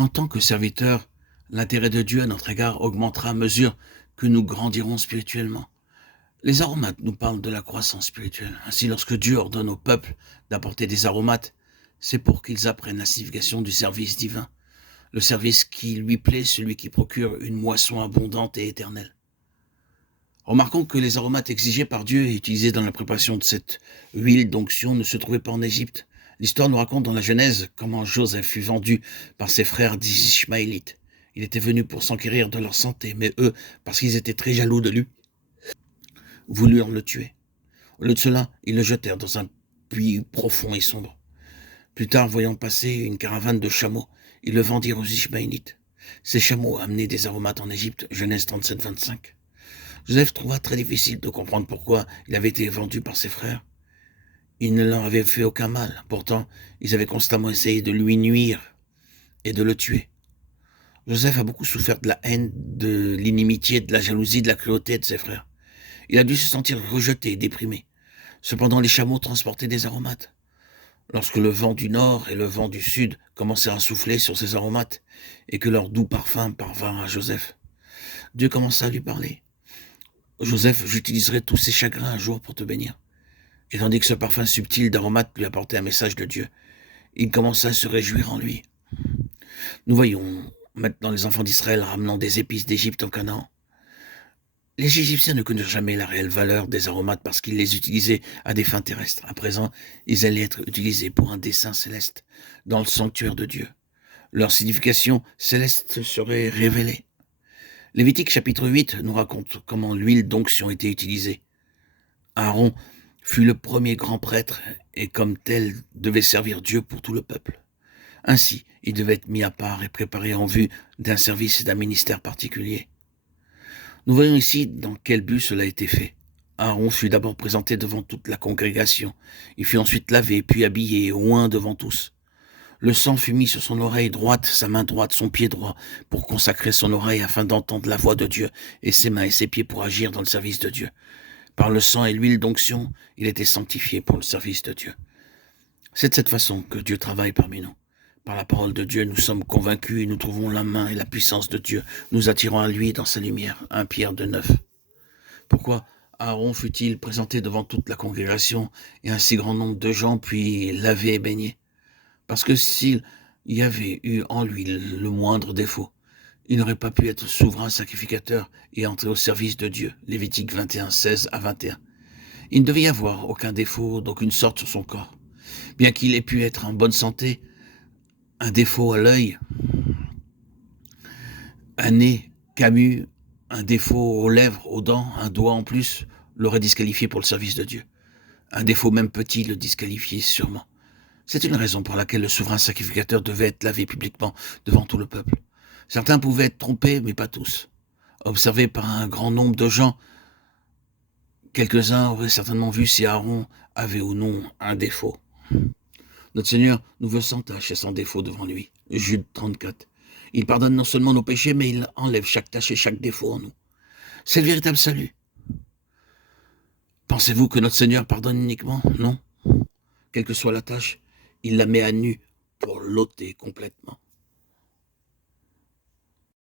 En tant que serviteur, l'intérêt de Dieu à notre égard augmentera à mesure que nous grandirons spirituellement. Les aromates nous parlent de la croissance spirituelle. Ainsi, lorsque Dieu ordonne au peuple d'apporter des aromates, c'est pour qu'ils apprennent la signification du service divin, le service qui lui plaît, celui qui procure une moisson abondante et éternelle. Remarquons que les aromates exigés par Dieu et utilisés dans la préparation de cette huile d'onction ne se trouvaient pas en Égypte. L'histoire nous raconte dans la Genèse comment Joseph fut vendu par ses frères des Ishmaélites. Il était venu pour s'enquérir de leur santé, mais eux, parce qu'ils étaient très jaloux de lui, voulurent le tuer. Au lieu de cela, ils le jetèrent dans un puits profond et sombre. Plus tard, voyant passer une caravane de chameaux, ils le vendirent aux Ishmaélites. Ces chameaux amenaient des aromates en Égypte, Genèse 37, 25. Joseph trouva très difficile de comprendre pourquoi il avait été vendu par ses frères. Il ne leur avait fait aucun mal. Pourtant, ils avaient constamment essayé de lui nuire et de le tuer. Joseph a beaucoup souffert de la haine, de l'inimitié, de la jalousie, de la cruauté de ses frères. Il a dû se sentir rejeté et déprimé. Cependant, les chameaux transportaient des aromates. Lorsque le vent du nord et le vent du sud commencèrent à souffler sur ces aromates et que leur doux parfum parvint à Joseph, Dieu commença à lui parler. Joseph, j'utiliserai tous ces chagrins un jour pour te bénir. Et tandis que ce parfum subtil d'aromates lui apportait un message de Dieu, il commença à se réjouir en lui. Nous voyons maintenant les enfants d'Israël ramenant des épices d'Égypte en Canaan. Les Égyptiens ne connurent jamais la réelle valeur des aromates parce qu'ils les utilisaient à des fins terrestres. À présent, ils allaient être utilisés pour un dessein céleste dans le sanctuaire de Dieu. Leur signification céleste serait révélée. Lévitique chapitre 8 nous raconte comment l'huile d'onction était utilisée. Aaron fut le premier grand prêtre et comme tel devait servir Dieu pour tout le peuple. Ainsi, il devait être mis à part et préparé en vue d'un service et d'un ministère particulier. Nous voyons ici dans quel but cela a été fait. Aaron fut d'abord présenté devant toute la congrégation. Il fut ensuite lavé, puis habillé et oint devant tous. Le sang fut mis sur son oreille droite, sa main droite, son pied droit, pour consacrer son oreille afin d'entendre la voix de Dieu, et ses mains et ses pieds pour agir dans le service de Dieu. Par le sang et l'huile d'onction, il était sanctifié pour le service de Dieu. C'est de cette façon que Dieu travaille parmi nous. Par la parole de Dieu, nous sommes convaincus et nous trouvons la main et la puissance de Dieu, nous attirant à lui dans sa lumière. 1 Pierre 2,9. Pourquoi Aaron fut-il présenté devant toute la congrégation et un si grand nombre de gens, puis lavé et baigné? Parce que s'il y avait eu en lui le moindre défaut, il n'aurait pas pu être souverain sacrificateur et entrer au service de Dieu. Lévitique 21, 16 à 21. Il ne devait y avoir aucun défaut d'aucune sorte sur son corps. Bien qu'il ait pu être en bonne santé, un défaut à l'œil, un nez camus, un défaut aux lèvres, aux dents, un doigt en plus, l'aurait disqualifié pour le service de Dieu. Un défaut même petit le disqualifiait sûrement. C'est une raison pour laquelle le souverain sacrificateur devait être lavé publiquement devant tout le peuple. Certains pouvaient être trompés, mais pas tous. Observés par un grand nombre de gens, quelques-uns auraient certainement vu si Aaron avait ou non un défaut. Notre Seigneur nous veut sans tache et sans défaut devant lui. Jude 34. Il pardonne non seulement nos péchés, mais il enlève chaque tache et chaque défaut en nous. C'est le véritable salut. Pensez-vous que notre Seigneur pardonne uniquement? Non. Quelle que soit la tâche, il la met à nu pour l'ôter complètement.